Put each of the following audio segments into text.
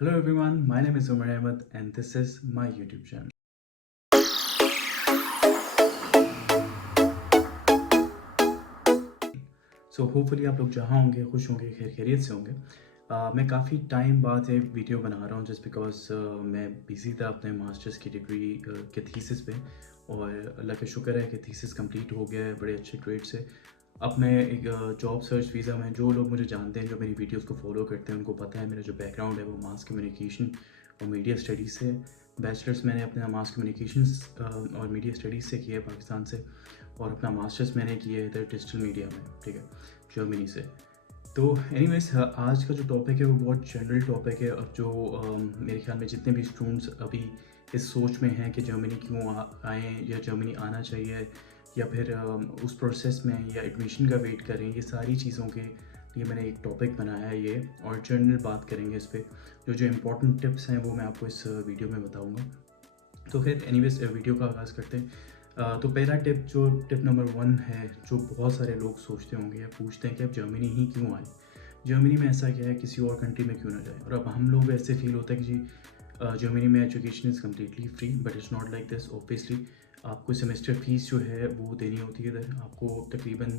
Hello everyone, my name is Umar Ahmed and this is my YouTube channel. So hopefully आप लोग जहाँ होंगे खुश होंगे खैर खैरियत से होंगे। मैं काफ़ी टाइम बाद ये वीडियो बना रहा हूँ जस्ट बिकॉज मैं बिज़ी था अपने मास्टर्स की डिग्री के थीसिस पे और अल्लाह का शुक्र है कि थीसिस कंप्लीट हो गया है बड़े अच्छे ग्रेड से। अब मैं एक जॉब सर्च वीज़ा में, जो लोग मुझे जानते हैं, जो मेरी वीडियोस को फॉलो करते हैं, उनको पता है मेरा जो बैकग्राउंड है वो मास कम्युनिकेशन और मीडिया स्टडीज़ से। बैचलर्स मैंने अपना मास कम्युनिकेशंस और मीडिया स्टडीज़ से किया है पाकिस्तान से, और अपना मास्टर्स मैंने किया है इधर डिजिटल मीडिया में, ठीक है, जर्मनी से। तो एनीवेज आज का जो टॉपिक है वो बहुत जनरल टॉपिक है। अब जो मेरे ख्याल में जितने भी स्टूडेंट्स अभी इस सोच में हैं कि जर्मनी क्यों आएँ या जर्मनी आना चाहिए या फिर उस प्रोसेस में या एडमिशन का वेट करें, ये सारी चीज़ों के लिए मैंने एक टॉपिक बनाया है ये, और जनरल बात करेंगे इस पर। जो जो इम्पोर्टेंट टिप्स हैं वो मैं आपको इस वीडियो में बताऊँगा। तो खैर एनीवेज वीडियो का आगाज़ करते हैं। तो पहला टिप नंबर 1 है, जो बहुत सारे लोग सोचते होंगे या पूछते हैं कि अब जर्मनी ही क्यों आए, जर्मनी में ऐसा क्या है, किसी और कंट्री में क्यों ना जाए। और अब हम लोग ऐसे फील होता है कि जी जर्मनी में education is completely free, but it's not like this. Obviously आपको सेमेस्टर फीस जो है वो देनी होती है इधर, आपको तकरीबन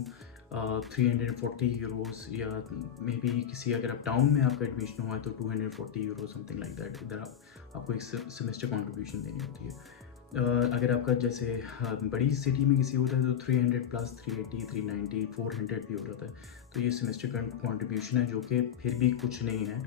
340 यूरोज़, या मे बी किसी, अगर आप टाउन में आपका एडमिशन हुआ है तो 240 यूरो समथिंग लाइक दैट, इधर आपको एक सेमेस्टर कॉन्ट्रीब्यूशन देनी होती है। अगर आपका जैसे बड़ी सिटी में किसी होता है तो 300 प्लस 380 390 400 भी हो जाता है। तो ये सेमेस्टर कॉन्ट्रीब्यूशन है, जो कि फिर भी कुछ नहीं है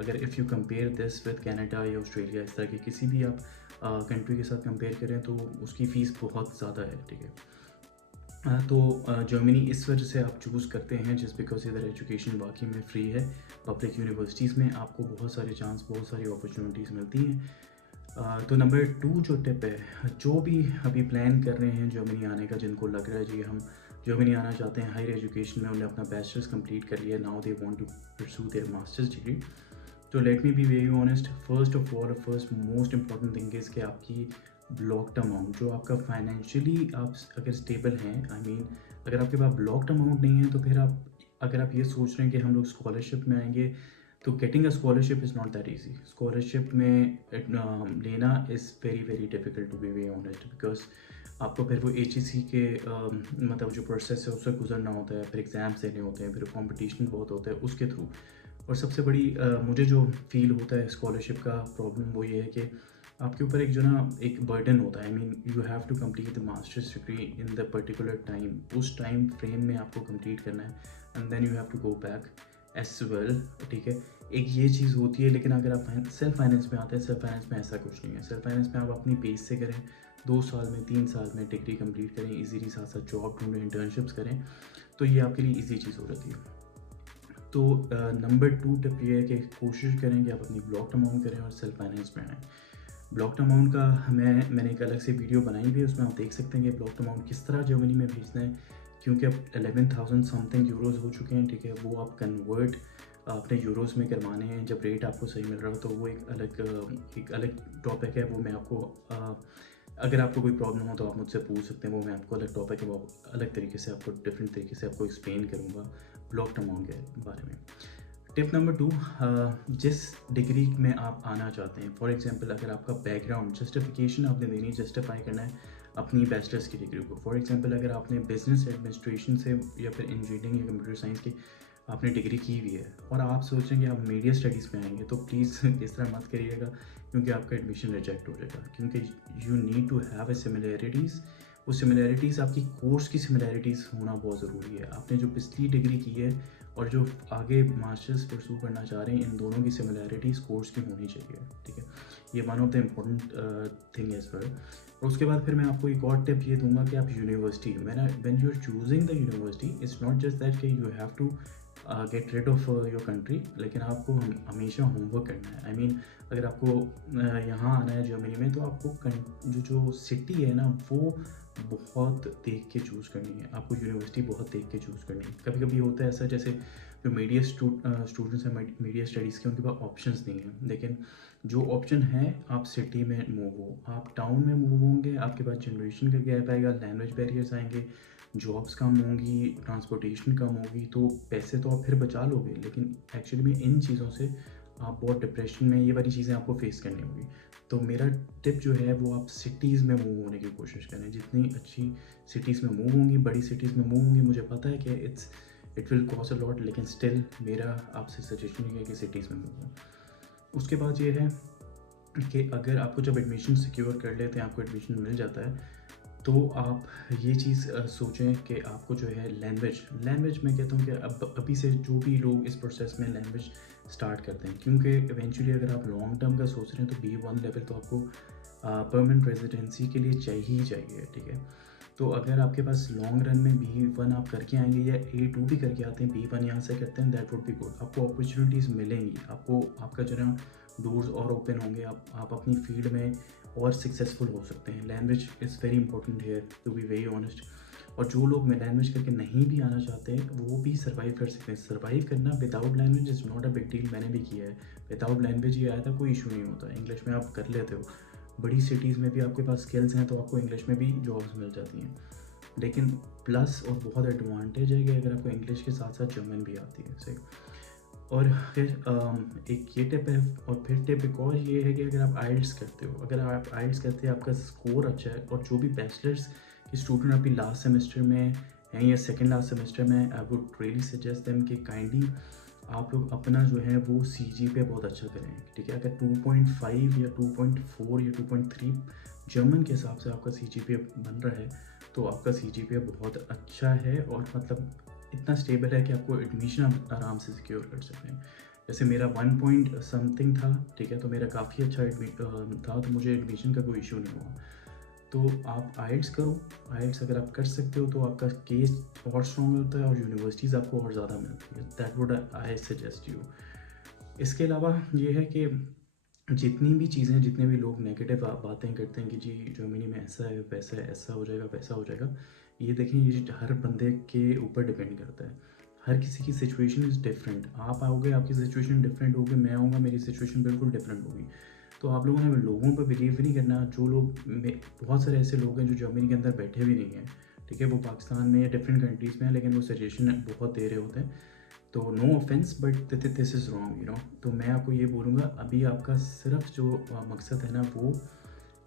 अगर if you compare this with Canada या ऑस्ट्रेलिया, इस तरह के किसी भी आप कंट्री के साथ कंपेयर करें तो उसकी फ़ीस बहुत ज़्यादा है, ठीक है। तो जर्मनी इस वजह से आप चूज़ करते हैं जस्ट बिकॉज इधर एजुकेशन वाकई में फ्री है। पब्लिक यूनिवर्सिटीज़ में आपको बहुत सारे चांस, बहुत सारी अपॉर्चुनिटीज़ मिलती हैं। तो नंबर 2 जो टिप है, जो भी अभी प्लान कर रहे हैं जर्मनी आने का, जिनको लग रहा है जी हम जर्मनी आना चाहते हैं, हायर एजुकेशन में उन्होंने अपना बैचलर्स कंप्लीट कर लिया, now they want to pursue their masters degree. तो let me be very honest, first of all, first most important thing is कि आपकी ब्लॉक्ड अमाउंट, जो आपका फाइनेंशियली आप अगर स्टेबल हैं, आई मीन अगर आपके पास ब्लॉक्ड अमाउंट नहीं है तो फिर आप, अगर आप ये सोच रहे हैं कि हम लोग स्कॉलरशिप में आएंगे, तो getting a scholarship is not that easy. Scholarship में लेना is very very difficult to be very honest, because आपको फिर वो HEC के मतलब जो प्रोसेस है उससे गुजरना होता है, फिर एग्ज़ाम्स देने होते हैं, फिर कंपटीशन बहुत होता है उसके थ्रू। और सबसे बड़ी मुझे जो फील होता है स्कॉलरशिप का प्रॉब्लम, वो ये है कि आपके ऊपर एक जो ना एक बर्डन होता है। I mean you have to complete the masters degree in the particular time, उस टाइम फ्रेम में आपको कंप्लीट करना है, and then you have to go back as well, ठीक है। एक ये चीज़ होती है। लेकिन अगर आप सेल्फ फाइनेंस में आते हैं, सेल्फ फाइनेंस में ऐसा कुछ नहीं है। सेल्फ फाइनेंस में आप अपनी बेस से करें, 2 साल में 3 साल में डिग्री कंप्लीट करें इजीली, साथ साथ जॉब ढूंढें, इंटर्नशिप्स करें, तो ये आपके लिए ईजी चीज़ हो जाती है। तो नंबर 2 टिप ये है कि कोशिश करें कि आप अपनी ब्लॉक्ड अमाउंट करें और सेल्फ फाइनेंस में आएँ। ब्लॉक्ड अमाउंट का मैंने एक अलग से वीडियो बनाई भी है, उसमें आप देख सकते हैं कि ब्लॉक्ड अमाउंट किस तरह जर्मनी में भेजना है, क्योंकि अब 11,000 समथिंग यूरोज़ हो चुके हैं, ठीक है। वो आप कन्वर्ट अपने यूरोज़ में करवाने हैं जब रेट आपको सही मिल रहा हो, तो वो एक अलग टॉपिक है। वो मैं आपको अगर आपको कोई प्रॉब्लम हो तो आप मुझसे पूछ सकते हैं, वो मैं आपको अलग टॉपिक है, वो अलग तरीके से आपको डिफरेंट तरीके से आपको एक्सप्लेन करूँगा ब्लॉक्ड अमाउंट के बारे में। टिप नंबर 2, जिस डिग्री में आप आना चाहते हैं, फॉर एग्जांपल अगर आपका बैकग्राउंड, जस्टिफिकेशन आपने देनी है, जस्टिफाई करना है अपनी बैचलर्स की डिग्री को। फॉर एग्जांपल अगर आपने बिजनेस एडमिनिस्ट्रेशन से या फिर इंजीनियरिंग या कंप्यूटर साइंस की आपने डिग्री की हुई है और आप सोच रहे हैं कि आप मीडिया स्टडीज़ में आएंगे, तो प्लीज़ इस तरह मत करिएगा, क्योंकि आपका एडमिशन रिजेक्ट हो जाएगा। क्योंकि you need to have a similarities, वो सिमिलैरिटीज़ आपकी कोर्स की सिमिलैरिटीज़ होना बहुत ज़रूरी है। आपने जो पिछली डिग्री की है और जो आगे मास्टर्स परस्यू करना चाह रहे हैं, इन दोनों की सिमिलैरिटीज़ कोर्स की होनी चाहिए, ठीक है। ये one of the important thing as well. और उसके बाद फिर मैं आपको एक और टिप ये दूंगा कि आप university, when you are choosing the university, it's not just that कि you have to get rid of your country, लेकिन आपको हमेशा होमवर्क करना है। आई मीन अगर आपको यहाँ आना है जर्मनी में, तो आपको जो सिटी है ना, वो बहुत देख के चूज़ करनी है। आपको यूनिवर्सिटी बहुत देख के चूज़ करनी है। कभी कभी होता है ऐसा, जैसे जो मीडिया स्टूडेंट्स हैं मीडिया स्टडीज़ के, उनके पास ऑप्शंस नहीं हैं, लेकिन जो ऑप्शन है, आप सिटी में मूव हो, आप टाउन में मूव होंगे, आपके पास जनरेशन का गैप आएगा, लैंग्वेज बैरियर्स आएंगे, जॉब्स कम होंगी, ट्रांसपोर्टेशन कम होगी, तो पैसे तो आप फिर बचा लोगे, लेकिन एक्चुअली में इन चीज़ों से आप बहुत डिप्रेशन में, ये वाली चीज़ें आपको फेस करनी होगी। तो मेरा टिप जो है वो आप सिटीज़ में मूव होने की कोशिश करें। जितनी अच्छी सिटीज़ में मूव होंगी, बड़ी सिटीज़ में मूव होंगी, मुझे पता है कि it will cost a lot, लेकिन स्टिल मेरा आपसे सजेशन ये है कि सिटीज़ में मूव हो। उसके बाद ये है कि अगर आपको जब एडमिशन सिक्योर कर लेते हैं, आपको एडमिशन मिल जाता है, तो आप ये चीज़ सोचें कि आपको जो है लैंग्वेज मैं कहता हूँ कि अब अभी से जो भी लोग इस प्रोसेस में लैंग्वेज स्टार्ट करते हैं, क्योंकि इवेंचुअली अगर आप लॉन्ग टर्म का सोच रहे हैं तो B1 लेवल तो आपको परमानेंट रेजिडेंसी के लिए चाहिए ही चाहिए, ठीक है। तो अगर आपके पास लॉन्ग रन में B1 आप करके आएंगे या A2 भी करके आते हैं, B1 यहाँ से करते हैं, दैट वुड बी गुड। आपको अपॉर्चुनिटीज़ मिलेंगी, आपको आपका जो है डोर्स और ओपन होंगे, आप अपनी फील्ड में और सक्सेसफुल हो सकते हैं। लैंग्वेज इज़ वेरी इंपॉर्टेंट है, टू बी वेरी ऑनेस्ट। और जो लोग लैंग्वेज करके नहीं भी आना चाहते हैं वो भी सर्वाइव कर सकते हैं। सर्वाइव करना without language is not a big deal, मैंने भी किया है। विदाउट लैंग्वेज ये आया था, कोई इशू नहीं होता, इंग्लिश में आप कर लेते हो। बड़ी सिटीज़ में भी आपके पास स्किल्स हैं तो आपको इंग्लिश में भी जॉब्स मिल जाती हैं। लेकिन प्लस और बहुत एडवांटेज है कि अगर आपको इंग्लिश के साथ साथ जर्मन भी आती है, सही। और फिर एक ये टिप है, और फिर टिप एक और ये है कि अगर आप आइल्स करते हो, अगर आप आइल्स करते हैं, आपका स्कोर अच्छा है, और जो भी बैचलर्स के स्टूडेंट अभी लास्ट सेमेस्टर में हैं या सेकेंड लास्ट सेमेस्टर में, I would really suggest them कि काइंडली आप लोग अपना जो है वो CGPA बहुत अच्छा करें, ठीक है। अगर 2.5 या 2.4 या 2.3 जर्मन के हिसाब से आपका CGPA बन रहा है तो आपका CGPA बहुत अच्छा है, और मतलब इतना स्टेबल है कि आपको एडमिशन आराम से सिक्योर कर सकते हैं। जैसे मेरा 1 पॉइंट समथिंग था, ठीक है, तो मेरा काफ़ी अच्छा था, तो मुझे एडमिशन का कोई इशू नहीं हुआ। तो आप आइल्स करो, आइल्स अगर आप कर सकते हो तो आपका केस और स्ट्रॉन्ग होता है और यूनिवर्सिटीज़ आपको और ज़्यादा मिलती है। That would I suggest you. इसके अलावा ये है कि जितनी भी चीज़ें, जितने भी लोग नेगेटिव बातें करते हैं कि जी जर्मनी में ऐसा है, वैसा है, ऐसा हो जाएगा, वैसा हो जाएगा, ये देखें, ये हर बंदे के ऊपर डिपेंड करता है। हर किसी की सिचुएशन इज़ डिफरेंट। आप आओगे, आपकी सिचुएशन डिफरेंट होगी, मैं आऊँगा, मेरी सिचुएशन बिल्कुल डिफरेंट होगी। तो आप लोगों ने लोगों पर बिलीव नहीं करना। जो लोग, बहुत सारे ऐसे लोग हैं जो जर्मनी के अंदर बैठे भी नहीं हैं, ठीक है, वो पाकिस्तान में या डिफरेंट कंट्रीज़ में हैं, लेकिन वो सजेशन बहुत दे रहे होते हैं। तो no offence, but this is wrong, you know. तो मैं आपको ये बोलूँगा, अभी आपका सिर्फ जो मकसद है ना, वो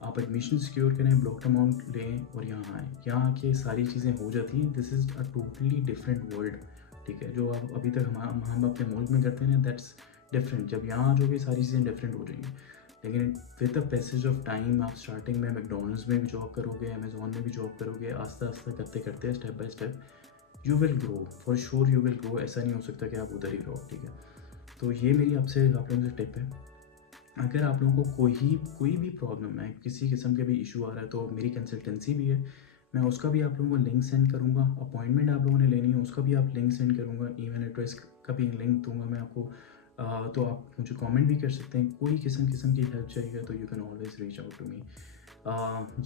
आप एडमिशन सिक्योर करें, ब्लॉक अमाउंट लें और यहाँ आएँ। यहाँ आके सारी चीज़ें हो जाती हैं। This is a totally different world, ठीक है। जो आप अभी तक हम अपने मुल्क में करते हैं, दैट्स डिफरेंट। जब यहाँ आ जाओगे सारी चीज़ें डिफरेंट हो जाएंगी। लेकिन with the passage of time आप स्टार्टिंग में मैकडोनल्ड्स में भी जॉब करोगे, अमेज़ॉन में भी जॉब करोगे, आस्ता आस्ता करते करते step by step you will grow, for sure you will grow. ऐसा नहीं हो सकता कि आप उधर ही रहो, ठीक है। तो ये मेरी आपसे, आप लोगों से टिप है। अगर आप लोगों को कोई भी प्रॉब्लम है, किसी किस्म के भी इशू आ रहा है, तो मेरी कंसल्टेंसी भी है, मैं उसका भी आप लोगों को लिंक सेंड करूँगा। अपॉइंटमेंट आप लोगों ने लेनी है, उसका भी आप लिंक सेंड करूँगा, ईमेल एड्रेस का भी लिंक दूंगा मैं आपको। तो आप मुझे कमेंट भी कर सकते हैं। कोई किस्म की हेल्प चाहिए तो you can always reach out to me.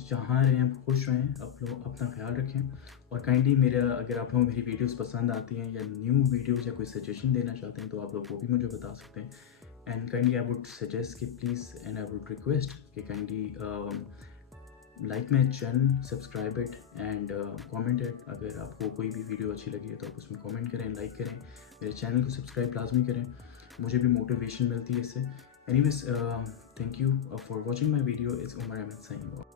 जहाँ रहें, खुश रहें, आप लोग अपना ख्याल रखें। और काइंडली अगर आप लोगों को मेरी वीडियोस पसंद आती हैं या न्यू वीडियोस या कोई सजेशन देना चाहते हैं तो आप लोग वो भी मुझे बता सकते हैं। And kindly I would suggest कि please, and I would request कि kindly like my channel, subscribe it and comment it. अगर आपको कोई भी वीडियो अच्छी लगी है तो आप उसमें कॉमेंट करें, लाइक करें, मेरे चैनल को सब्सक्राइब लाजमी करें, मुझे भी मोटिवेशन मिलती है इससे। Anyways, thank you for watching my video. It's Umar Ahmed signing off.